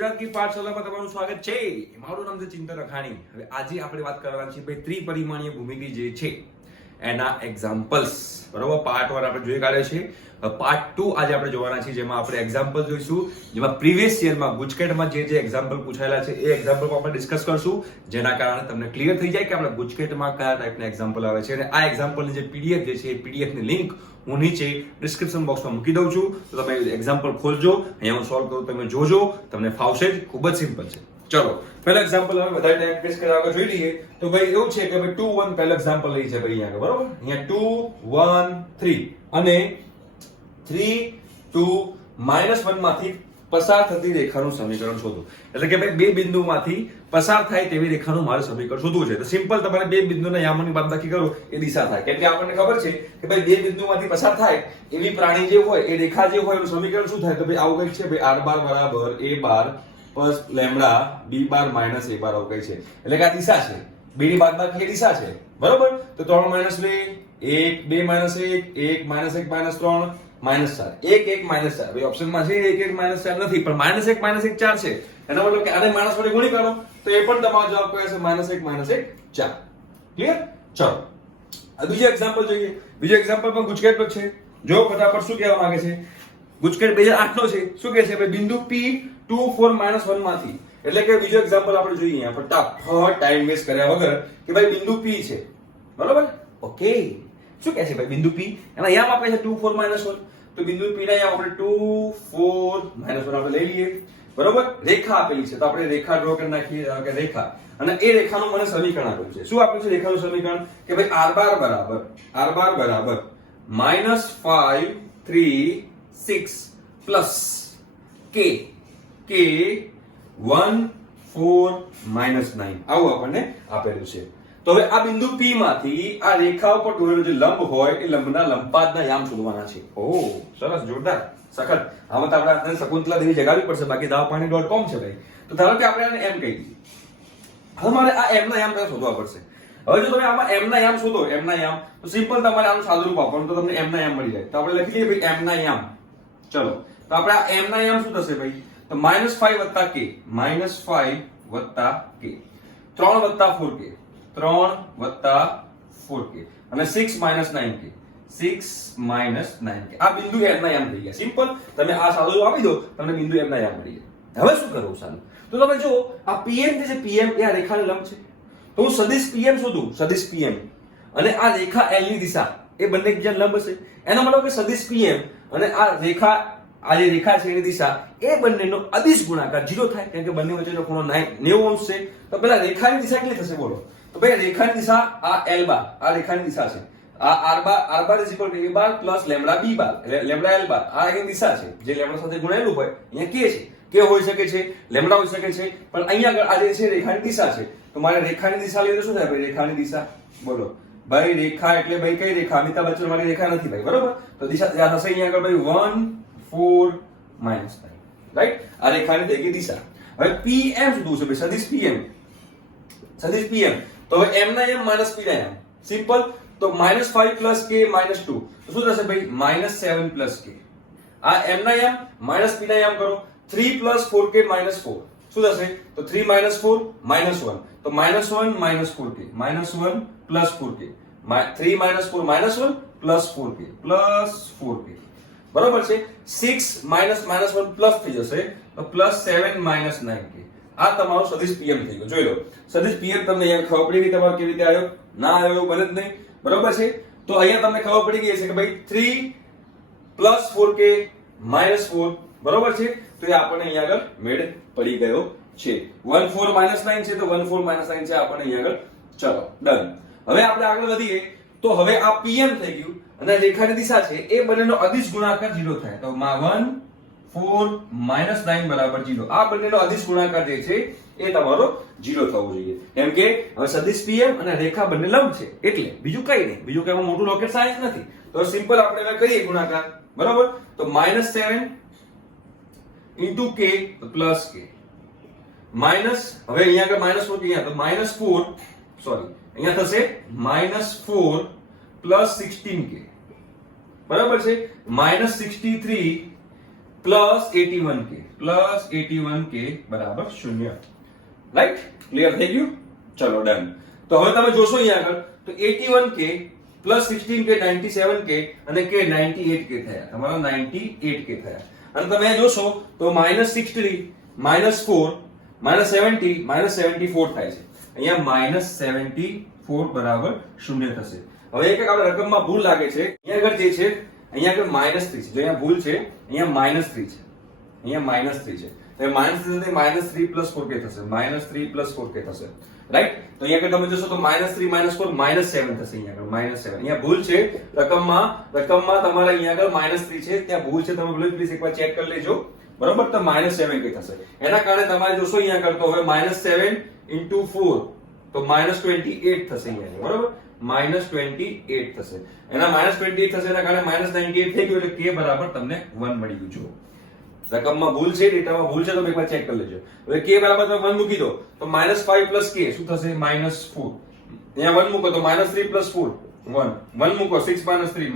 ગુજરાત કી પાઠશાલામાં તમારું સ્વાગત છે. મારું નામ છે ચિંતન રખાણી. હવે આજે આપણે વાત કરવાની છે ભાઈ ત્રિપરિમાણીય ભૂમિતિ જે છે એના એક્ઝામ્પલ્સ. બરોબર, પાર્ટ 1 આપણે જોઈ કાઢ્યો છે. પાર્ટ 2 આજે આપણે જોવાના છે, જેમાં આપણે એક્ઝામ્પલ જોઈશું, જેમાં પ્રીવિયસ યરમાં ગુજકેટમાં જે એક્ઝામ્પલ પૂછાયેલા છે એ એક્ઝામ્પલ આપણે ડિસ્કસ કરશું, જેના કારણે તમને ક્લિયર થઈ જાય કે આપણે ગુજકેટમાં કયા ટાઈપના એક્ઝામ્પલ આવે છે. અને આ એક્ઝામ્પલની જે પીડીએફ જે છે એ પીડીએફ ની લિંક હું નીચે ડિસ્ક્રિપ્શન બોક્સમાં મૂકી દઉં છું, તો તમે એક્ઝામ્પલ ખોલજો, અહીંયા હું સોલ્વ કરું, તમે જોજો, તમને ફાવશે જ. ખૂબ જ સિમ્પલ છે. ચલો પહેલા એક્ઝામ્પલ હવે બધા ટાઈમ પેસ્ટ કર્યા આગળ જોઈ લઈએ. તો ભાઈ એવું છે કે ભાઈ 2 1 પહેલો એક્ઝામ્પલ લઈ છે ભાઈ અહીંયા, બરોબર, અહીંયા 2 1 3 અને 3 2 -1 માંથી પસાર થતી રેખાનું સમીકરણ શોધો. એટલે કે ભાઈ બે બિંદુમાંથી પસાર થાય તેવી રેખાનું મારે સમીકરણ શોધવું છે. તો સિમ્પલ તમારે બે બિંદુના યામોની બાદબાકી કરો એ દિશા થાય. કેમ કે આપણને ખબર છે કે ભાઈ બે બિંદુમાંથી પસાર થાય એવી પ્રાણી જે હોય એ રેખા જે હોય એનું સમીકરણ શું થાય? તો ભાઈ આવું કંઈક છે ભાઈ, r બાર બરાબર a bar plus lambda b bar minus a બાર આવું કંઈક છે. એટલે કે આ દિશા છે, બે ની બાદબાકી એ દિશા છે, બરોબર. તો 3 -2 1 2 -1 1 -1 -3 -4 1 1 -4 ભાઈ ઓપ્શનમાં છે 1 1 -4 નથી, પણ -1 -1 4 છે. એનો મતલબ કે આને માણસ વડે ગુણી કરો તો એ પણ તમારો જવાબ કયો છે? -1 -1 4. ક્લિયર? ચલો આ બીજો એક્ઝામ્પલ જોઈએ. બીજો એક્ઝામ્પલ પણ ગુજકેટ છે. જો ફટાફટ શું કહેવા માંગે છે? ગુજકેટ 2008 નો છે. શું કહે છે ભાઈ? બિંદુ P 2 4 -1 માંથી, એટલે કે બીજો એક્ઝામ્પલ આપણે જોઈએ અહીંયા ફટાફટ ટાઈમ વેસ્ટ કર્યા વગર, કે ભાઈ બિંદુ P છે, બરોબર. ઓકે, શું કહે છે ભાઈ? બિંદુ P એના યામ આપે છે 2 4 -1. તો બિંદુ P ના યામ આપણે 2 4 -1 આપણે લઈ લઈએ, બરોબર. રેખા આપેલી છે તો આપણે રેખા ડ્રો કરી નાખીએ કે રેખા, અને એ રેખાનું મને સમીકરણ આપ્યું છે. શું આપ્યું છે રેખાનું સમીકરણ? કે ભાઈ r બાર બરાબર -5 3 6 પ્લસ k 1 4 -9 આવું આપણને આપેલું છે. તો હવે આ બિંદુ P માંથી આ રેખા ઉપર દોરેલો જે લંબ હોય એ લંબના લંબપાદના યામ શોધવાના છે. ઓહ સરસ, જોરદાર, સખત. આમાં તો આપણે શકુંતલા દેવી જગાડવી પડશે, બાકી દાવપાણી.com છે ભાઈ. તો ધારો કે આપણે આને m કહી દઈએ. હવે મારે આ m ના યામ શોધવા પડશે. હવે જો તમે આમાં m ના યામ શોધો, m ના યામ, તો સિમ્પલ તમારે આનું સાદુરૂપ આપવાનું, તો તમને m ના યામ મળી જાય. તો આપણે લખી લઈએ ભાઈ m ના યામ. ચલો તો આપણે આ m ના યામ શું થશે ભાઈ? તો -5 + k, -5 + k 3 + 4k 3 + 4k અને 6 - 9k 6 - 9k. આ બિંદુ m ના યામ થઈ ગયા. સિમ્પલ, તમે આ સાદુરૂપ આપી દો, તમને બિંદુ m ના યામ મળી જાય. હવે શું કરવું સાલું? તો તમે જો આ pm જે છે, pm એ આ રેખાની લંબ છે, તો હું સદિશ pm શોધું, સદિશ pm, અને આ રેખા l ની દિશા એ બંને એકબીજાને લંબ છે. એનો મતલબ કે સદિશ pm અને આ રેખા, આ જે રેખા છે એની દિશા એ બંનેનો અદિશ ગુણાકાર 0 થાય, કેમ કે બંને વચ્ચેનો ખૂણો 90° છે. તો પેલા રેખાની દિશા કેટલી થશે બોલો? તો ભાઈ રેખાની દિશા આ l બાર, આ રેખાની દિશા છે, આ r bar a bar plus lambda b બાર, એટલે લેમ્ડા l બાર આ એની દિશા છે. જે લેમ્ડા સાથે ગુણાયેલું હોય અહીંયા k છે, કે હોઈ શકે છે, લેમ્ડા હોઈ શકે છે, પણ અહીંયા આગળ આ જે છે રેખાની દિશા છે. તો મારે રેખાની દિશા લઈએ તો શું થાય ભાઈ? રેખાની દિશા બોલો ભાઈ, રેખા એટલે ભાઈ કઈ રેખા? અમિતાભ બચ્ચન વાળી રેખા નથી ભાઈ, બરોબર. તો દિશા ત્યાં થશે અહીંયા આગળ ભાઈ 1 4 -9, રાઈટ. આ રેખાની થઈ ગઈ દિશા. હવે pm શું છે ભાઈ? સદિશ pm, સદિશ pm. તો હવે m ના યામ માઈનસ p ના યામ. સિમ્પલ. તો -5 + k -2 તો શું થશે ભાઈ? -7 + k. આ m ના યામ માઈનસ p ના યામ કરો. 3 + 4k -4 શું થશે? તો 3 - 4 -1, તો -1 - 4k, -1 + 4k, 3 - 4 -1 + 4k + 4k, બરોબર છે. 6 - -1 પ્લસ થઈ જશે, તો +7 - 9k. આ તમારો સદિશ pm થઈ ગયો. જોઈ લો, સદિશ pm તમને અહીંયા ખબર પડી ગઈ તમારે કેવી રીતે આવ્યો? ના આવ્યો એવું બને જ નહીં, બરોબર છે. તો અહીંયા તમને ખબર પડી ગઈ છે કે ભાઈ 3 + 4k -4, બરોબર છે. તો એ આપણને અહીંયા આગળ મેળ પડી ગયો છે. 1 4 -9 છે, તો 1 4 -9 છે આપણને અહીંયા આગળ. ચલો ડન. હવે આપણે આગળ વધીએ. તો હવે આ pm થઈ ગયું અને રેખાની દિશા છે એ બંનેનો અદિશ ગુણાકાર 0 થાય. તો 1 4 -9 બરાબર 0. આ બંનેનો અદિશ ગુણાકાર જે છે એ તમારો 0 થવો જોઈએ, કેમ કે હવે સદિશ pm અને રેખા બંને લંબ છે, એટલે બીજું કઈ નહીં, બીજું કઈ મોટું રોકેટ સાયન્સ નથી. તો સિમ્પલ આપણે હવે કરીએ ગુણાકાર, બરાબર. તો -7 * k + k માઈનસ, હવે અહીંયા આગળ -4 અહીંયા, તો -4 સોરી અહીંયા થશે -4 + 16k, બરાબર છે. -63 પ્લસ 81k બરાબર 0. રાઈટ? ક્લિયર થઈ ગયું? ચલો ડન. તો હવે તમે જોશો અહીંયા આગળ તો 81k પ્લસ 16k 97k અને k 98k થયા. તમારા 98k થયા. અને તમે અહીંયા જોશો તો -63 -4 -70 -74 થાય છે. અહીંયા -74 બરાબર 0 થશે. હવે એક આપણે રકમમાં ભૂલ લાગે છે. અહીંયા આગળ જે છે અહીંયા આગળ -3 છે. જો અહીંયા ભૂલ છે, અહીંયા -3 છે. અહીંયા -3 છે. તો -3 +4k થશે. -3 +4k થશે. રાઈટ? તો અહીંયા આગળ તમે જોશો તો -3 -4 -7 થશે. અહીંયા આગળ -7. અહીંયા ભૂલ છે રકમમાં તમારે અહીંયા આગળ -3 છે. ત્યાં ભૂલ છે. તમે પ્લીઝ એકવાર ચેક કરી લેજો. બરોબર? તો -7k થશે. એના કારણે તમારે જોશો અહીંયા આગળ તો હવે -7 * 4 તો -28 થશે અહીંયા. બરોબર? -28 થશે. એના -28 થશે એના કારણે -98 થઈ ગયું એટલે k બરાબર તમને 1 મળી ગયું. જો રકમમાં ભૂલ છે, ડેટામાં ભૂલ છે, તો એકવાર ચેક કરી લેજો. હવે k બરાબર તમે 1 મૂકી દો તો -5 + k શું થશે? -4. અહીંયા 1 મૂકો તો -3 + 4 1 1 મૂકો 6 - 3 -3.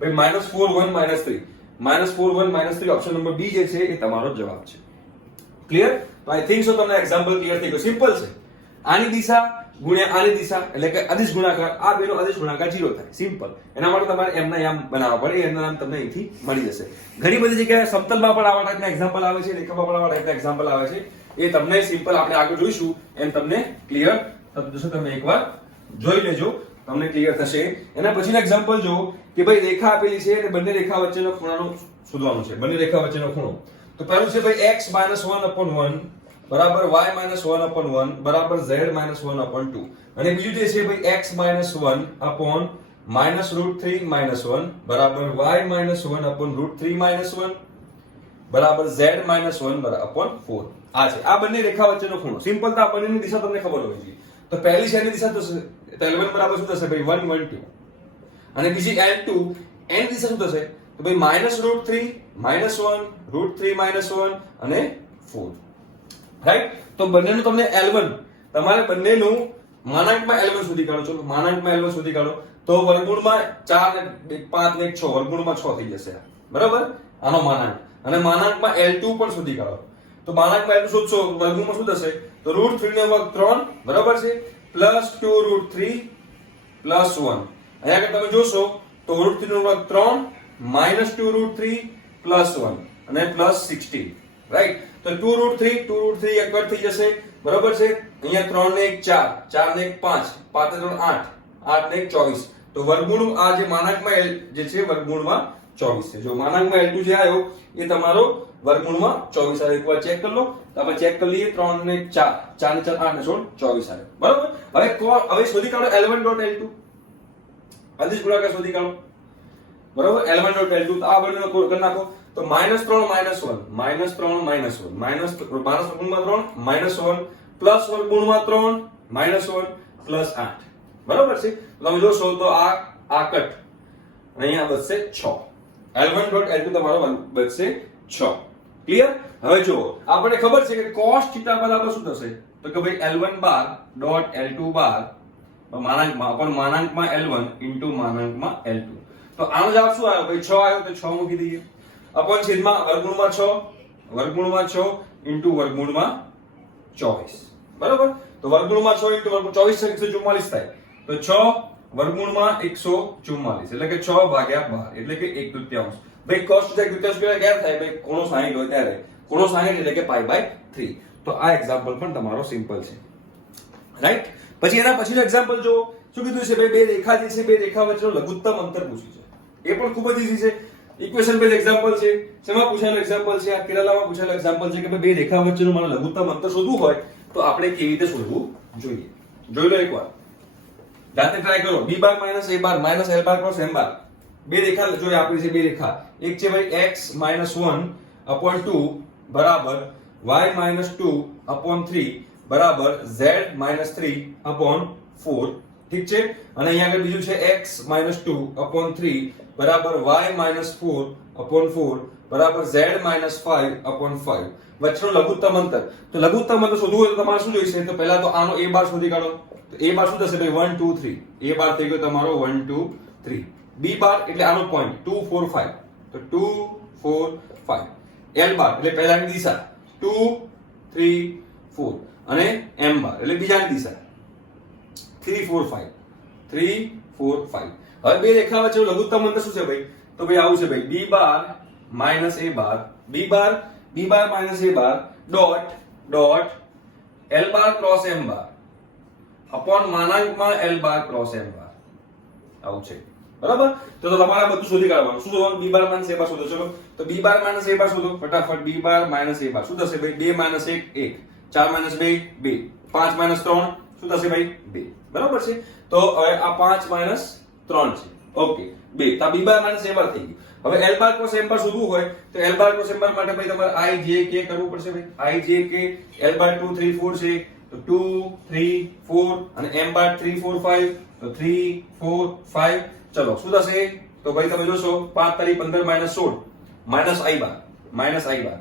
ભાઈ -4 1 -3 -4 1 -3 ઓપ્શન નંબર બી જે છે એ તમારો જવાબ છે. ક્લિયર? તો આઈ થિંક સો તમને એક્ઝામ્પલ ક્લિયર થઈ ગયું. સિમ્પલ છે. આની દિશા ગુણ્યા આની દિશા એટલે કે અદિશ ગુણાકાર, આ બેનો અદિશ ગુણાકાર 0 થાય. સિમ્પલ. એના માટે તમારે એમના યામ બનાવવા પડે. એમના નામ તમને અહીંથી મળી જશે. ઘણી બધી જગ્યાએ સમતલમાં પણ આવા ટાઈપના એક્ઝામ્પલ આવે છે, રેખામાં પણ આવા ટાઈપના એક્ઝામ્પલ આવે છે. એ તમને સિમ્પલ આપણે આગળ જોઈશું એમ તમને ક્લિયર થતું જશે. તમે એકવાર જોઈ લેજો, તમને ક્લિયર થશે. એના પછીના એક્ઝામ્પલ જો કે ભાઈ રેખા આપેલી છે અને બંને રેખા વચ્ચેનો ખૂણાનો શોધવાનો છે. બંને રેખા વચ્ચેનો ખૂણો. તો પહેલું છે ભાઈ x - 1/1 બરાબર y - 1/1 બરાબર z - 1/2. અને બીજું જે છે ભાઈ x - 1 upon -√3 - 1 બરાબર y - 1/√3 - 1 બરાબર z - 1/4. આ છે આ બંને રેખા વચ્ચેનો ખૂણો. સિમ્પલ. તો આ બંનેની દિશા તમને ખબર હોવી જોઈએ. તો પહેલી છે એની દિશા તો L1 બરાબર શું થશે ભાઈ 1 1 2. અને બીજી L2 એની દિશા શું થશે તો ભાઈ -√3 - 1 √3 - 1 અને 4. રાઈટ? તો બંનેનું તમને L1 તમારે બંનેનું માનાંકમાં L1 શોધી કાઢો. ચલો માનાંકમાં L1 શોધી કાઢો તો વર્ગમૂળમાં 4 ને 5 ને 6 વર્ગમૂળમાં 6 થઈ જશે. બરાબર? આનો માનાંક. અને માનાંકમાં L2 પણ શોધી કાઢો. તો માનાંકમાં L2 શોધશો વર્ગમૂળમાં શું થશે તો √3 નો વર્ગ 3 બરાબર છે +2√3 + 1. અહીંયા આગળ તમે જોશો તો √3 નો વર્ગ 3 -2√3 + 1 અને +16. રાઈટ? તો 2√3 એક કટ થઈ જશે. બરાબર છે? અહીંયા 3 ને 1 4 4 ને 1 5 5 ને 3 8 8 ને 1 24. તો વર્ગમૂળ આ જે માનાંકમાં L જે છે વર્ગમૂળમાં 24 છે. જો માનાંકમાં L2 જે આવ્યો એ તમારો વર્ગમૂળમાં 24 આવ્યો. એકવાર ચેક કરી લો. તો આપણે ચેક કરી લઈએ. 3 ને 4 4 ને 4 8 ને 16 24 આવ્યો. બરાબર? હવે શોધી કાઢો L1.L2 અદિશ ગુણાકાર શોધી કાઢો. બરાબર? L1.L2 તો આ બંનેનો કરી નાખો. તો -3 - 1 -3 - 1 માઇનસ વર્ગમૂળમાં 3 -1 પ્લસ વર્ગમૂળમાં 3 -1 પ્લસ 8. બરાબર છે? તમે જોશો તો આ કટ અહીંયા બચશે 6. L1.L2 તમારો બચશે 6. ક્લિયર? હવે જો આપણને ખબર છે કે cos θ બરાબર શું થશે તો કે ભાઈ L1 બાર માનાંકમાં પણ માનાંકમાં L1 * માનાંકમાં L2. તો આનો જવાબ શું આવ્યો ભાઈ 6 આવ્યો તો 6 મૂકી દઈએ અપોન છેદમાં વર્ગમૂળમાં 6 * વર્ગમૂળમાં 24. બરાબર? તો વર્ગમૂળમાં 6 * વર્ગમૂળ 24 છે 144 થાય. તો 6 વર્ગમૂળમાં 144 એટલે કે 6/12 એટલે કે 1/3. ભાઈ cos θ 1/3 ક્યારે થાય ભાઈ ખૂણો 60 હોય ત્યારે. ખૂણો 60 એટલે કે π/3. તો આ એક્ઝામ્પલ પણ તમારો સિમ્પલ છે. રાઈટ? પછી એના પછીનો એક્ઝામ્પલ જો શું કીધું છે ભાઈ બે રેખા જે છે બે રેખા વચ્ચેનો લઘુત્તમ અંતર પૂછ્યું છે. એ પણ ખૂબ જ ઈઝી છે. ઇક્વેશન બેઝ એક્ઝામ્પલ છે. શેમાં પૂછાયેલું એક્ઝામ્પલ છે? આ કેરાલામાં પૂછાયેલું એક્ઝામ્પલ છે કે ભાઈ બે રેખા વચ્ચેનું મારે લઘુત્તમ અંતર શોધવું હોય તો આપણે કેવી રીતે શોધવું જોઈએ. જોઈ લો એકવાર. જાતે ટ્રાય કરો. b bar - a bar - l bar × m બાર. બે રેખા જોઈએ આપણી છે બે રેખા. એક છે ભાઈ x - 1/2 બરાબર y - 2/3 બરાબર z - 3/4. ઠીક છે? અને અહીંયા આગળ બીજું છે x - 2/3 બરાબર y - 4/4 બરાબર z - 5/5. વચ્ચેનું લઘુત્તમ અંતર. તો લઘુત્તમ અંતર શોધવું હોય તો તમારે શું જોઈશે? તો પહેલા તો આનો a બાર શોધી કાઢો. તો a બાર શું થશે ભાઈ 1 2 3. a બાર થઈ ગયો તમારો 1 2 3. b બાર એટલે આનો પોઈન્ટ 2 4 5. તો 2 4 5. L બાર એટલે પહેલાની દિશા 2 3 4 અને M બાર એટલે બીજાની દિશા 3 4 5 3 4 5. હવે બે રેખા વચ્ચે લઘુત્તમ અંતર શું છે ભાઈ? તો ભાઈ આવું છે ભાઈ B bar minus A bar B bar minus A bar dot L bar cross M bar upon માનાંકમાં L bar cross M bar આવું છે બરાબર. તો તમારે બધું શોધી કાઢવાનું. શું શોધવાનું? B બાર માઇનસ A બાર શોધો. ચલો તો B બાર માઇનસ A બાર શોધો ફટાફટ. B બાર માઇનસ A બાર શું થશે ભાઈ? 2 માઇનસ 1 1 4 માઇનસ 2 2 5 માઇનસ 3 શું થશે ભાઈ? 2 બરાબર છે. તો હવે આ 5 માઇનસ 3 છે. ઓકે 2 તો B બાર માઇનસ A બાર થઈ ગયું. હવે L બાર ક્રોસ M બાર શોધવું હોય તો L બાર ક્રોસ M બાર માટે ભાઈ તમારે I J K કરવું પડશે ભાઈ. I J K L બાર 2 3 4 છે તો 2 3 4 અને M બાર 3 4 5 તો 3 4 5. ચલો શું થશે? તો ભાઈ તમે જોશો 5 તારી 15 માઇનસ 16 માઇનસ I બાર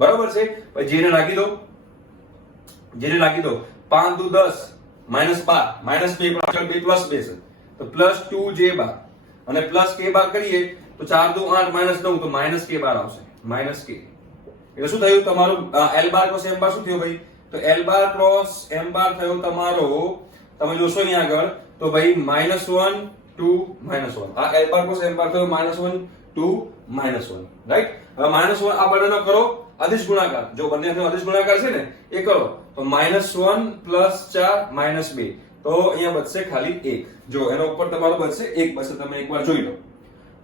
બરાબર છે. પછી J ને લાગી દો 5 દુ 10 માઇનસ 12 માઇનસ 2 પાછળ 2 પ્લસ 2 છે તો પ્લસ 2 J બાર અને પ્લસ K બાર કરીએ તો 4 દુ 8 માઇનસ 9 તો માઇનસ K બાર આવશે. માઇનસ K એટલે શું થયું તમારું? L બાર ક્રોસ M બાર શું થયું ભાઈ? તો L બાર ક્રોસ M બાર થયો તમારો તમે જોશો અહીંયા આગળ તો ભાઈ -1 2 -1. આ L બાર ક્રોસ M બાર થયો -1 2 -1 રાઈટ. હવે -1 આ બંનેનો કરો અદિશ ગુણાકાર. જો બંનેનો અદિશ ગુણાકાર છે ને એ કરો તો -1 + 4 -2 તો અહીંયા બચશે ખાલી 1. જો એનો ઉપર તમારો બચશે 1 બચશે. તમે એકવાર જોઈ લો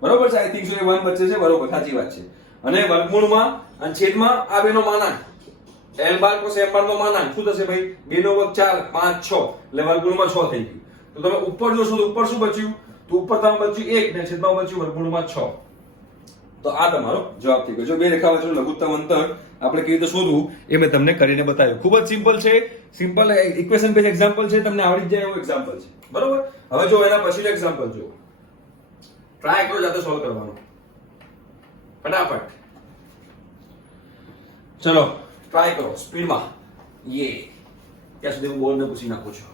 બરોબર છે. આઈ થિંક સો એ 1 બચશે છે બરોબર સાચી વાત છે. અને વર્ગમૂળમાં અને છેદમાં આ બેનો માનાંક L બાર ક્રોસ M બાર નો માનાંક શું થશે ભાઈ? 2 નો વર્ગ 4 5 6 એટલે વર્ગમૂળમાં 6 થઈ ગયું. તો તમે ઉપર જોશો તો ઉપર શું બચ્યું? તો ઉપર તમે બચ્યું 1 ને છેદમાં બચ્યું વર્ગમૂળમાં 6. તો આ તમારો જવાબ થઈ ગયો. જો બે રેખા વચ્ચેનું લઘુત્તમ અંતર આપણે કેવી રીતે શોધવું એ મેં તમને કરીને બતાવ્યું. ખૂબ જ સિમ્પલ છે. સિમ્પલ ઇક્વેશન બેઝ એક્ઝામ્પલ છે. તમને આવડી જાય એવું એક્ઝામ્પલ છે બરોબર. હવે જો એના પછીનું એક્ઝામ્પલ જો ટ્રાય કરો જાતે સોલ્વ કરવાનો ફટાફટ. ચલો ટ્રાય કરો સ્પીડમાં. ત્યાં સુધી હું બોલને પૂછી નાખું છું.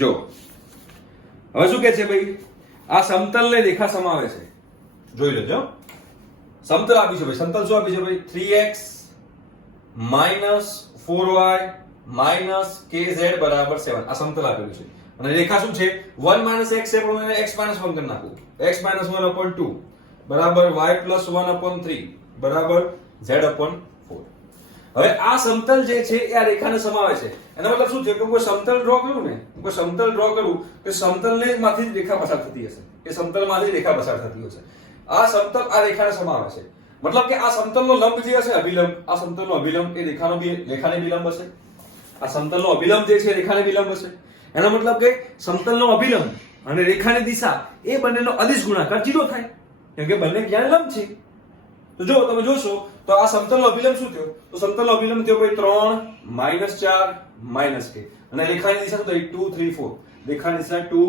જો હવે શું કે છે ભાઈ? આ સમતલને રેખા સમાવે છે. જોઈ લેજો. સમતલ આપી છે ભાઈ. સમતલ શું આપી છે ભાઈ? 3x - 4y - kz બરાબર 7. આ સમતલ આપેલું છે. અને રેખા શું છે? 1 - x છે પણ એને x - 1 કરી નાખું. x - 1/2 બરાબર y + 1/3 બરાબર z/4. હવે આ સમતલ જે છે એ આ રેખાને સમાવે છે. એનો મતલબ શું છે કે કોઈ સમતલ ડ્રો કરું ને, કોઈ સમતલ ડ્રો કરું કે સમતલને માંથી જ રેખા પસાર થતી હશે. એ સમતલમાંથી રેખા પસાર થતી હશે. આ સમતલ આ રેખાને સમાવે છે. મતલબ કે આ સમતલનો લંબ જે હશે અભિલંબ, આ સમતલનો અભિલંબ એ રેખાને બિલંબ હશે. આ સમતલનો અભિલંબ જે છે રેખાને બિલંબ હશે. એનો મતલબ કે સમતલનો અભિલંબ અને રેખાની દિશા એ બંનેનો અદિશ ગુણાકાર 0 થાય. કેમ કે બંને ક્યાં લંબ છે. તો જો તમે જોશો તો આ સમતલનો અભિલંબ શું થયો? તો સમતલનો અભિલંબ થયો ભાઈ 3 -4 -k અને રેખાની દિશા શું થઈ? 2 3 4. રેખાની દિશા 2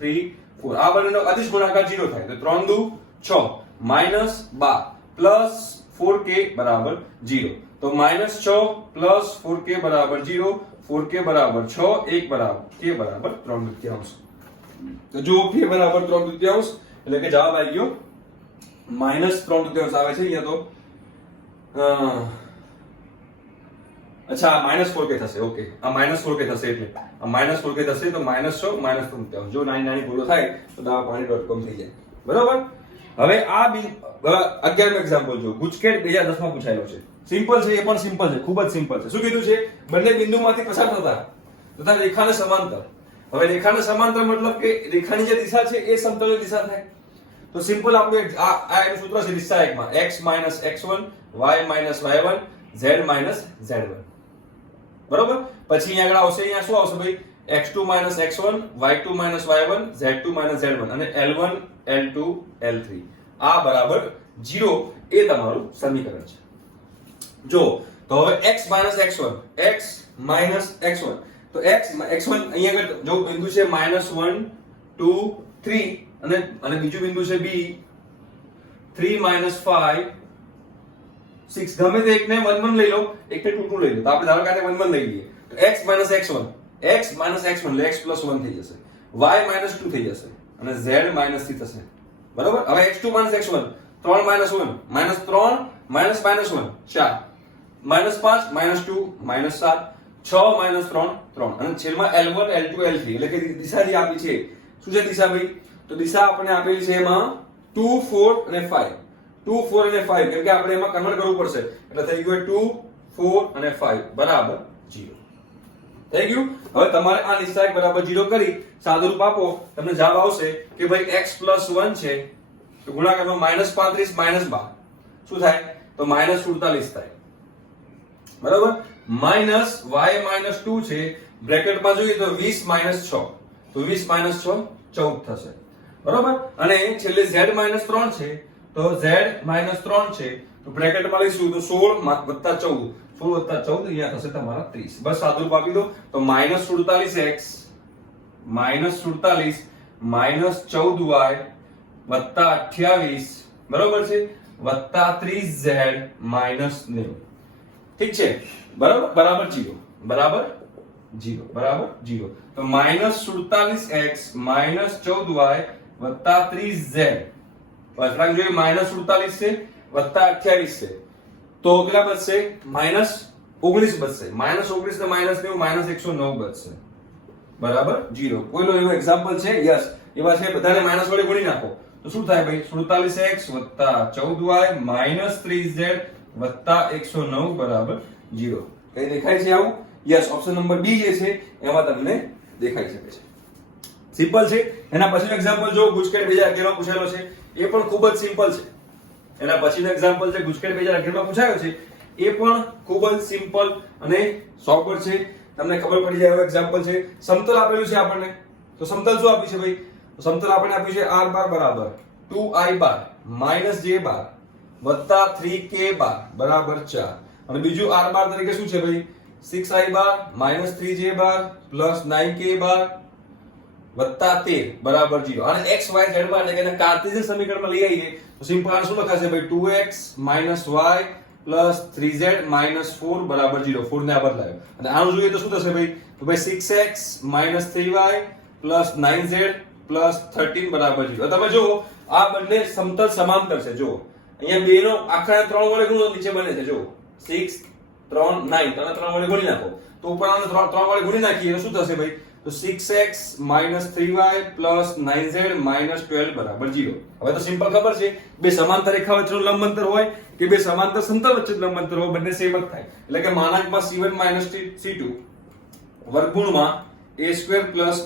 3 4. આ બંનેનો અદિશ ગુણાકાર 0 થાય. તો 3 દુ 6 -12 + 4k બરાબર 0. તો -6 + 4k બરાબર 0. 4k બરાબર 6 1 બરાબર k બરાબર 3/4. તો જો k બરાબર 3/4 એટલે કે જવાબ આવી ગયો -3/4 આવે છે અહીંયા તો. અચ્છા -4k થશે. ઓકે આ -4k થશે એટલે આ -4k થશે તો -6 -3/4. જો નાની નાની ભૂલો થાય તો dawapani.com થઈ જાય બરાબર. હવે આ 11મો એક્ઝામ્પલ જો ગુજકેટ 2010 માં પૂછાયેલો છે. સિમ્પલ છે. એ પણ સિમ્પલ છે. ખૂબ જ સિમ્પલ છે. શું કીધું છે? બંને બિંદુમાંથી પસાર થતા તથા રેખાને સમાંતર. હવે રેખાને સમાંતર મતલબ કે રેખાની જે દિશા છે એ સમતલની દિશા થાય. તો સિમ્પલ આપણે આ એનું સૂત્ર છે દિશા એકમાં x - x1 y - y1 z - z1 બરોબર. પછી અહીંયા આગળ આવશે અહીંયા શું આવશે ભાઈ? x2 - x1 y2 - y1 z2 - z1 અને l1 l2 l3 આ બરાબર 0 એ તમારું સમીકરણ છે. જો તો હવે x - x1 તો x1 અહીંયા આગળ જો બિંદુ છે -1 2 3 અને બીજું બિંદુ છે b 3 - 5 6. ગમે તે એકને 1 1 લઈ લો, એકને 2 2 લઈ લો. તો આપણે ધારો કે 1 1 લઈ લઈએ તો x - x1 એટલે x + 1 થઈ જશે, y - 2 થઈ જશે અને z - 3 થશે બરોબર. હવે x2 - x1 3 - 1 -3 -1 4 -5 -2 -7 6 - 3 3 અને છેલ્લમાં L1 L2 L3 એટલે કે દિશા જે આપી છે શું છે દિશા ભાઈ? તો દિશા આપણને આપેલી છે એમાં 2 4 અને 5 2 4 અને 5 કેમ કે આપણે એમાં કન્વર્ટ કરવું પડશે એટલે થઈ ગયું 2 4 અને 5 બરાબર 0 થઈ ગયું. હવે તમારે આ દિશા બરાબર 0 કરી સાદુરૂપ આપો તમને જવાબ આવશે કે ભાઈ x + 1 છે તો ગુણાકારમાં -35 -12 શું થાય? તો -47 થાય બરાબર. માઈનસ y - 2 છે બ્રેકેટમાં જોઈએ તો 20 - 6 તો 20 - 6 14 થશે બરાબર. અને છેલ્લે z - 3 છે તો z - 3 છે તો બ્રેકેટમાં લઈશું તો 16 + 14 16 + 14 અહીંયા થશે તમારા 30. બસ સાદુરૂપ આપી દો તો -47x -47 -14y + 28 બરોબર છે + 30z - 90 ઠીક છે બરાબર બરાબર 0 બરાબર 0 બરાબર 0 તો -47x -14y + 30z બસ રાખ જોઈએ -47 છે + 28 છે તો કેટલા બચશે? -19 બચશે. -19 ને -90 -109 બચશે બરાબર 0. કોઈનો એવો એક્ઝામ્પલ છે? યસ એવા છે બધાને માઈનસ વડે ગુણી નાખો તો શું થાય ભાઈ? 47x + 14y - 30z + 109 બરાબર 0. કઈ દેખાય છે આવું? યસ ઓપ્શન નંબર બી જે છે એમાં તમને દેખાઈ શકે છે. સિમ્પલ છે. એના પછીનો એક્ઝામ્પલ જો ગુજકેટ 2011 માં પૂછેલો છે એ પણ ખૂબ જ સિમ્પલ છે. એના પછીનો એક્ઝામ્પલ છે ગુજકેટ 2011 માં પૂછાયો છે એ પણ ખૂબ જ સિમ્પલ અને સોબર છે. તમને ખબર પડી જાય એવો એક્ઝામ્પલ છે. સમતલ આપેલું છે આપણને તો સમતલ શું આપ્યું છે ભાઈ? તો સમતલ આપણને આપ્યું છે r બાર બરાબર 2i બાર - j બાર + 3k બાર બરાબર 4 અને બીજું r બાર તરીકે શું છે ભાઈ? 6i બાર - 3j બાર + 9k બાર + 13 બરાબર 0. અને x y z બાર એટલે કે કાર્ટેશિયન સમીકરણમાં લઈ આવીએ તો સિમ્પલ આન્સર શું લખાશે ભાઈ? 2x - y + 3z - 4 બરાબર 0. 4 ને આ બદલાયો અને આનું જોઈએ તો શું થશે ભાઈ? તો ભાઈ 6x - 3y + 9z + 13 બરાબર 0. તમે જો આ બંને સમતલ સમાંતર છે. જો અહીંયા બે નો આખા 3 વડે ગુણો નીચે બને છે. જો 6 3 9 તમે 3 વડે ગુણી નાખો તો ઉપર આને 3 વડે ગુણી નાખીએ તો શું થશે ભાઈ? તો 6x - 3y + 9z - 12 બરાબર 0. હવે તો સિમ્પલ ખબર છે બે સમાંતર રેખા વચ્ચેનું લંબ અંતર હોય કે બે સમાંતર સમતલ વચ્ચેનું લંબ અંતર હોય બંને સેમ જ થાય. એટલે કે માનાંકમાં c1 - c2 વર્ગમૂળમાં a² +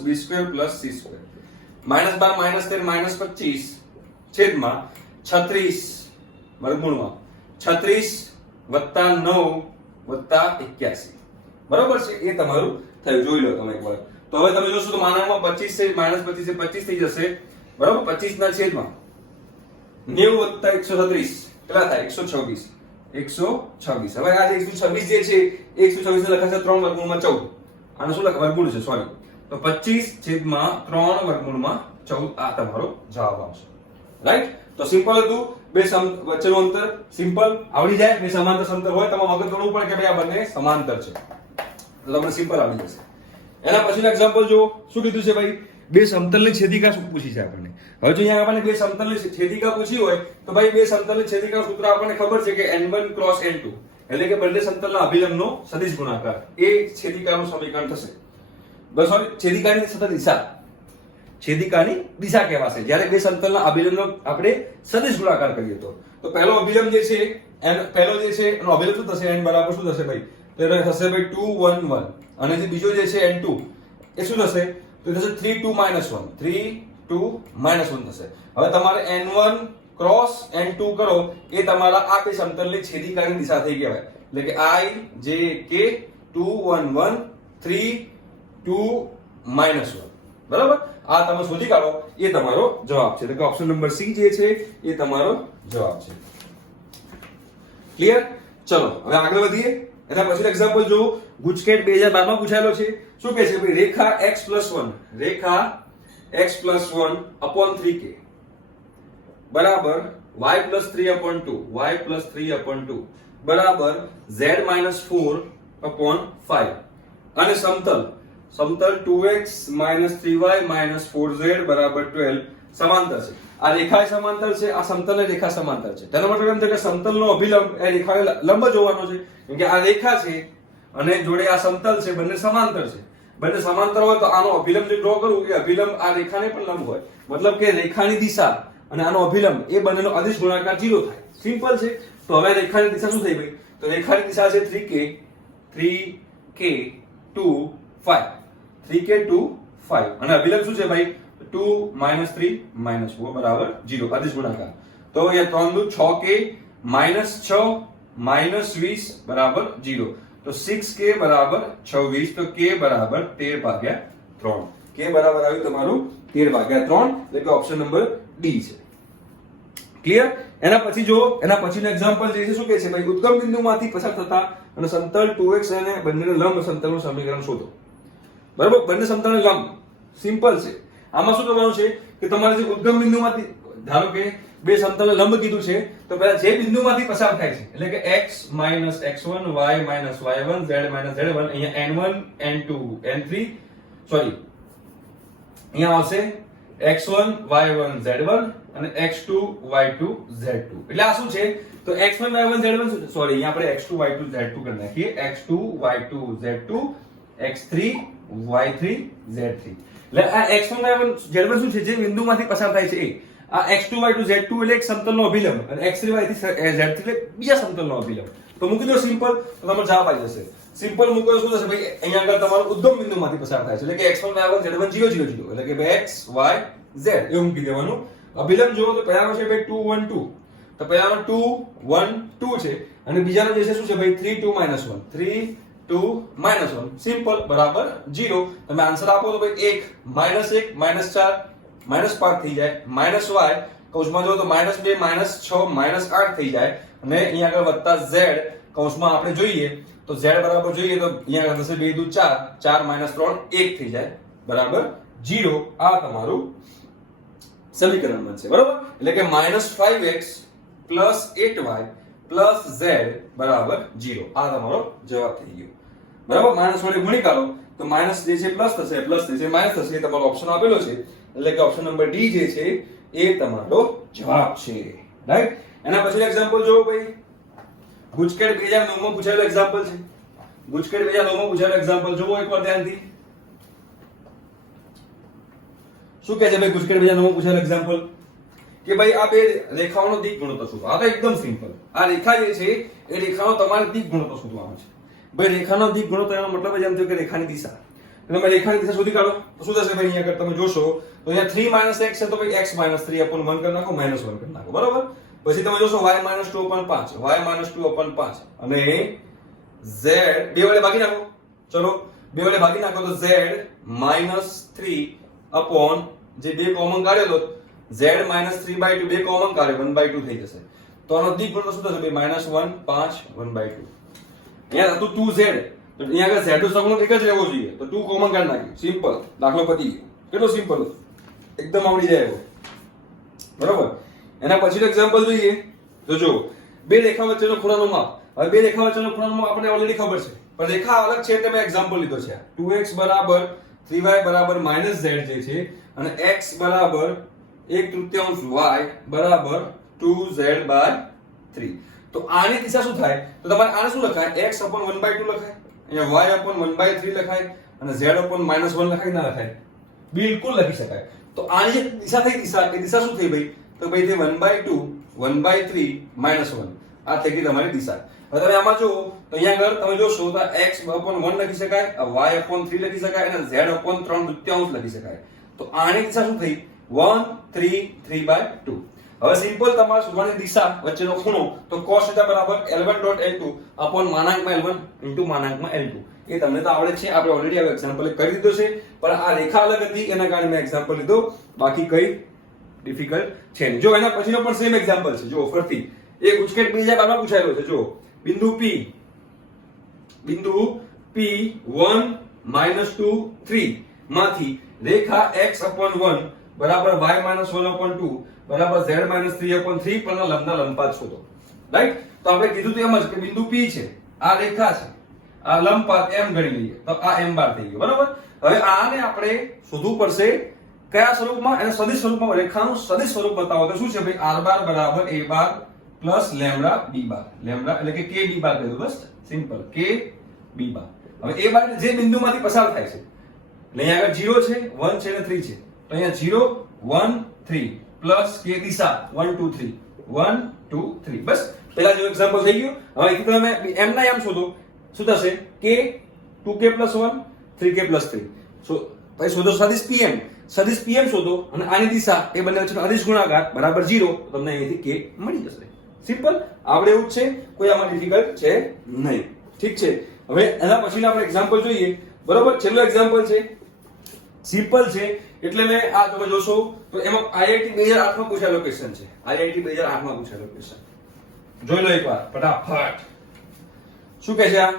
b² + c². -12 -13 -25 છેદમાં 36 વર્ગમૂળમાં 36 + 9 + 81 બરાબર છે. એ તમારું થયું. જોઈ લો તમે એકવાર. તો હવે તમે જોશો તો માનાંકમાં 25 છે -25 છે 25 થઈ જશે બરાબર. 25 ના છેદમાં 90 + 136 કેટલા થાય? 126 126. હવે આ 126 જે છે 126 ને લખાશે 3 વર્ગમૂળમાં 14. આનું શું લખાય? વર્ગમૂળ છે સોરી. તો 25 છેદમાં 3 વર્ગમૂળમાં 14 આ તમારો જવાબ આવશે. રાઈટ. તો સિમ્પલ હતું. બે વચ્ચેનું અંતર સિમ્પલ આવડી જાય. બે સમાંતર સમતલ હોય તમારે મગજ કરવું પડે કે ભાઈ આ બંને સમાંતર છે તો તમને સિમ્પલ આવડી જશે. એના પછીનું એક્ઝામ્પલ જો શું કીધું છે ભાઈ? બે સમતલની છેદિકા શું પૂછી છે આપણને. હવે જો અહીંયા આપણને બે સમતલની છેદિકા પૂછી હોય તો ભાઈ બે સમતલની છેદિકાનું સૂત્ર આપણને ખબર છે કે n1 × n2 એટલે કે બંને સમતલના અભિલંબનો સદિશ ગુણાકાર એ છેદિકાનું સમીકરણ થશે. બસ સોરી છેદિકાની સતત દિશા છેદિકાની દિશા કહેવાશે જ્યારે બે સમતલના અભિલંબનો આપણે સદિશ ગુણાકાર કરીએ તો પહેલો અભિલંબ જે છે પહેલો જે છે એનો અભિલંબ શું થશે? n બરાબર શું થશે ભાઈ? તો એ થશે ભાઈ 2 1 1 અને જે બીજો જે છે n2 એ શું થશે? તો થશે 3 2 - 1 3 2 - 1 થશે. હવે તમારે n1 × n2 કરો એ તમારા આ બે સમતલની છેદિકાની દિશા થઈ કહેવાય. એટલે કે i j k 2 1 1 3 2 - 1 બરાબર. આ તમે શોધી કાઢો એ તમારો જવાબ છે. એટલે કે ઓપ્શન નંબર સી જે છે એ તમારો જવાબ છે. ક્લિયર? ચલો હવે આગળ વધીએ. એના પછીનું એક્ઝામ્પલ જો ગુજકેટ 2012 માં પૂછાયેલો છે. શું કહે છે ભાઈ? રેખા x + 1 રેખા x + 1 / 3k બરાબર y + 3/2 y + 3/2 બરાબર z - 4/5 અને સમતલ 2x - 3y - 4z બરાબર 12 સમાંતર છે. આ રેખા સમાંતર છે, આ સમતલ રેખા સમાંતર છે. તેનો મતલબ એમ છે કે સમતલનો અભિલંબ એ રેખા લંબ જોવાનો છે, કેમ કે આ રેખા છે અને જોડે આ સમતલ છે, બંને સમાંતર છે. બંને સમાંતર હોય તો આનો અભિલંબ જે ડ્રો કરું એ અભિલંબ આ રેખાને પણ લંબ હોય, મતલબ કે રેખાની દિશા અને આનો અભિલંબ એ બંનેનો અદિશ ગુણાકાર 0 થાય. સિમ્પલ છે. તો હવે રેખાની દિશા શું થઈ ભાઈ? તો રેખાની દિશા છે 3k 2 5 3k 2 5 અને અભિલંબ શું છે ભાઈ? 2 3 4 બરાબર 0 અદિશ ગુણાકાર. તો અહીંયા 3 દુ 6k -6 -20 બરાબર 0. તો 6k બરાબર 26 તો k બરાબર 13/3. k બરાબર આવ્યું તમારું 13/3 એટલે કે ઓપ્શન નંબર ડી છે. ક્લિયર? એના પછી જો એના પછીનું એક્ઝામ્પલ જે છે શું કહે છે ભાઈ? ઉદ્ગમ બિંદુમાંથી પસાર થતા અને સમતલ 2x અને બંનેને લંબ સમતલનું સમીકરણ શોધો. બરાબર? બંને સમતલને લંબ. સિમ્પલ છે. આમાં શું કરવાનું છે કે તમારે જે ઉદ્ગમ બિંદુમાંથી ધારો કે બે સમતલને લંબ કીધું છે તો પહેલા જે બિંદુમાંથી પસાર થાય છે એટલે કે x - x1 y - y1 z - z1 અહીંયા n1 n2 n3 સોરી અહીંયા આવશે x1 y1 z1 અને x2 y2 z2. એટલે આ શું છે? તો x1 y1 z1 સોરી અહીંયા આપણે x2 y2 z2 કરી નાખીએ. x2 y2 z2 x3 y3 z3. એટલે આ x1 y1 z1 શું છે? જે બિંદુમાંથી પસાર થાય છે એ. આ x2 y2 z2 એટલે એક સમતલનો અભિલંબ અને x3 y3 z3 એટલે બીજા સમતલનો અભિલંબ. તો મૂકી દો સિમ્પલ તો તમારો જવાબ આવી જશે. સિમ્પલ મૂકો તો શું થશે ભાઈ? અહીંયા આગળ તમારો ઉદ્ગમ બિંદુમાંથી પસાર થાય છે એટલે કે x1 y1 z1 0 0 0 એટલે કે ભાઈ x y z એવું મૂકી દેવાનું. અભિલંબ જોવો તો પહેલાનો છે ભાઈ 2 1 2 તો પહેલાનો 2 1 2 છે અને બીજાનો જે છે શું છે ભાઈ? 3 2 - 1 3 2 - 1 સિમ્પલ બરાબર 0. તમે આન્સર આપો તો ભાઈ 1 -1 -4 -5 થઈ જાય -y કૌંસમાં જો તો -2 -6 -8 થઈ જાય અને અહીંયા આગળ વત્તા z કૌંસમાં આપણે જોઈએ તો z બરાબર જોઈએ તો અહીંયા આગળ થશે 2 દુ 4 4 - 3 1 થઈ જાય બરાબર 0. આ તમારું સમીકરણ બનશે. બરાબર? એટલે કે -5x + 8y + z બરાબર 0. આ તમારો જવાબ થઈ ગયો. બરાબર? માઈનસ વડે ગુણી કાઢો તો માઈનસ જે છે પ્લસ થશે, પ્લસ જે છે માઈનસ થશે. એ તમારો ઓપ્શન આપેલો છે એટલે કે ઓપ્શન નંબર ડી જે છે એ તમારો જવાબ છે. રાઈટ? એના પછી એક્ઝામ્પલ જોવો ભાઈ. ગુજકેટ 2009 માં પૂછાયેલો એક્ઝામ્પલ છે. ગુજકેટ 2009 માં પૂછાયેલો એક્ઝામ્પલ જોવો એકવાર ધ્યાનથી. શું કહે છે ભાઈ ગુજકેટ 2009 માં પૂછાયેલો એક્ઝામ્પલ કે ભાઈ આ બે રેખાઓનો દિક ગુણોત્તર શોધો. આ તો એકદમ સિમ્પલ. આ રેખા જે છે એ રેખાનો તમારે દિક ગુણોત્તર શોધવાનો છે. ભાઈ રેખાનો દિક ગુણોત્તર એનો મતલબ જ એમ થયો કે રેખાની દિશા. તમે રેખાની દિશા શોધી કાઢો તો શું થશે ભાઈ? અહીંયા તમે જોશો તો અહીંયા 3 - x છે તો ભાઈ x - 3/1 કરી નાખો, -1 કરી નાખો. બરાબર? પછી તમે જોશો y - 2/5 y - 2/5 અને z બે વડે ભાગી નાખો. ચલો બે વડે ભાગી નાખો તો z -3 જે બે કોમન કાઢેલો z -3/2 બે કોમન કાઢે 1/2 થઈ જશે. તો આનો દિક ગુણોત્તર શું થશે ભાઈ? -1 5 1/2. અહીંયા હતું 2z તો અહીંયા આગળ z નો સગુણક એક જ રહેવો જોઈએ તો 2 કોમન કાઢી નાખ્યું. સિમ્પલ દાખલો પતી ગયો. કેટલો સિમ્પલ એકદમ આવડી જાય એવો. બરાબર? એના પછીનો એક્ઝામ્પલ જોઈએ તો જો બે રેખા વચ્ચેનો ખૂણાનો માપ. હવે બે રેખા વચ્ચેનો ખૂણાનો માપ આપણને ઓલરેડી ખબર છે પણ રેખા અલગ છે એટલે મેં એક્ઝામ્પલ લીધો છે. 2x બરાબર 3y બરાબર -z જે છે અને x બરાબર 1/3 y બરાબર 2z/3. તો આની દિશા શું થાય? તો તમારે આને શું લખાય? x / 1/2 લખાય, અહીંયા y / 1/3 લખાય અને z / -1 લખાય ના લખાય? બિલકુલ લખી શકાય. તો આની જે દિશા થઈ દિશા એ દિશા શું થઈ ભાઈ? તો ભાઈ તે 1/2 1/3 -1 આ થઈ ગઈ તમારી દિશા. હવે તમે આમાં જો તો અહીંયા આગળ તમે જોશો તો x / 1 લખી શકાય, y / 3 લખી શકાય અને z / 3/2 લખી શકાય. તો આની દિશા શું થઈ? 1 3 3/2. હવે સિમ્પલ તમારે શોધવાની દિશા વચ્ચેનો ખૂણો તો cos θ બરાબર L1.L2 L1 * L2 એ તમને તો આવડે છે. આપણે ઓલરેડી આ એક્ઝામ્પલ કરી દીધો છે પણ આ રેખા અલગ હતી એના કારણે મેં એક્ઝામ્પલ લીધો. બાકી કઈ ડિફિકલ્ટ છે નહીં. જો એના પછીનો પણ સેમ એક્ઝામ્પલ છે. જો ફરતી એ ગુજકેટ 2012 માં પૂછાયેલો છે. જો બિંદુ P 1 -2 3 માંથી રેખા x/1 બરાબર y - 1/2 બરાબર z - 3/3 પરના લંબના લંબપાત શોધો. રાઈટ? તો આપણે કીધું તો એમ જ કે બિંદુ P છે, આ રેખા છે, આ લંબપાત m ગણી લઈએ તો આ m બાર થઈ ગયો. બરાબર? હવે આને આપણે શોધવું પડશે કયા સ્વરૂપમાં? એને સદિશ સ્વરૂપમાં, રેખાનું સદિશ સ્વરૂપ બતાવો તો શું છે ભાઈ? r બાર બરાબર a bar plus lambda b bar. Lambda એટલે કે k b બાર કીધું, બસ સિમ્પલ, k b બાર. હવે a બાર જે બિંદુમાંથી પસાર થાય છે, એટલે અહીંયા આગળ 0 છે, 1 છે અને 3 છે, તો અહીંયા 0 1 3 પ્લસ k દિશા 1 2 3 1 2 3. બસ પહેલા જેવું એક્ઝામ્પલ થઈ ગયું. હવે એક તમે m ના યામ શોધો. શું થશે? k 2k + 1 3k + 3. સો પછી શોધો સદિશ pm. સદિશ pm શોધો અને આની દિશા એ બંને વચ્ચેનો અદિશ ગુણાકાર બરાબર 0, તો તમને અહીંથી k મળી જશે. સિમ્પલ, આવડે એવું જ છે, કોઈ આમાં ડિફિકલ્ટ છે નહીં. ઠીક છે. હવે એના પછીના આપણે એક્ઝામ્પલ જોઈએ. બરોબર, છેલ્લો એક્ઝામ્પલ છે, સિમ્પલ છે, એટલે મેં આ તમે જોશો તો એમાં IIT 2008 માં પૂછાયેલો ક્વેશ્ચન છે. IIT 2008 માં પૂછાયેલો ક્વેશ્ચન જોઈ લો એકવાર ફટાફટ. શું કહે છે આ?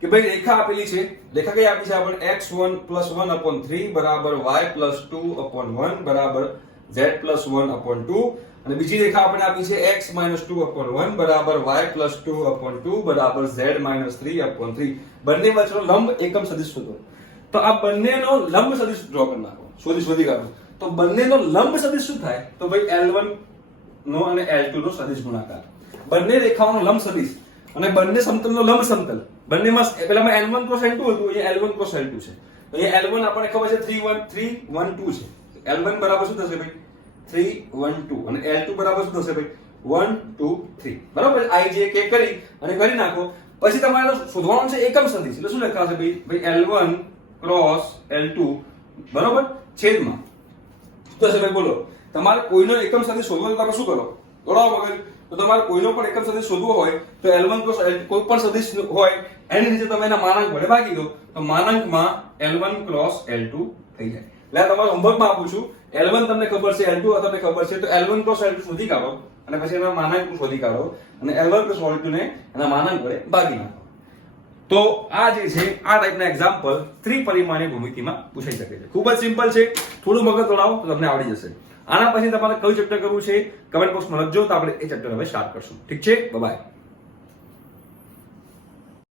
કે ભાઈ રેખા આપેલી છે. રેખા કઈ આપી છે આપણે? x1 + 1/3 બરાબર y + 2/1 બરાબર z + 1/2. અને બીજી રેખા આપણે આપી છે x - 2/1 બરાબર y + 2/2 બરાબર z - 3/3. બંને વચ્ચેનો લંબ એકમ સદિશ શોધો. તો આ બંનેનો લંબ સદિશ ડ્રો કરી નાખો. શોધી કાઢો. તો બંનેનો લંબ સદિશ શું થાય? તો ભાઈ L1 નો અને L2 નો સદિશ ગુણાકાર. બંને રેખાઓનો લંબ સદિશ અને બંને સમતલનો લંબ સમતલ. બંનેમાં પહેલામાં L1 × L2 હતું, અહીંયા L1 × L2 છે. તો અહીંયા L1 આપણને ખબર છે 3 1 2 છે. L1 બરાબર શું થશે ભાઈ? 3 1 2. અને L2 બરાબર શું થશે ભાઈ? 1 2 3. બરાબર, I જે કે કરી અને કરી નાખો. પછી તમારે શોધવાનું છે એકમ સદિશ. એટલે શું લખાશે ભાઈ? L1 × L2 બરાબર છેદમાં શું થશે ભાઈ? બોલો. તમારે કોઈનો એકમ સદિશ શોધવો તો તમે શું કરો? દોડાવો મગજ. તો તમારે કોઈનો પણ એકમ સદિશ શોધવો હોય તો L1 × L2 કોઈ પણ સદિશ હોય એની નીચે તમે એના માનાંક વડે ભાગી દો, તો માનાંકમાં L1 × L2 થઈ જાય. એટલે તમારે હોમવર્કમાં આપું છું, L1 તમને ખબર છે, L2 તમને ખબર છે, તો L1 × L2 શોધી કાઢો અને પછી એના માનાંક શોધી કાઢો અને L1 + L2 ને એના માનાંક વડે ભાગી નાખો. તો આ જે છે આ ટાઈપના એક્ઝામ્પલ ત્રિપરિમાણીય ભૂમિતિમાં પૂછાઈ શકે છે. ખૂબ જ સિમ્પલ છે, થોડું મગજ દોડાવો તો તમને આવડી જશે. આના પછી તમારે કયું ચેપ્ટર કરવું છે કમેન્ટ બોક્સમાં લખજો, તો આપણે એ ચેપ્ટર હવે સ્ટાર્ટ કરશું. ઠીક છે, બાય.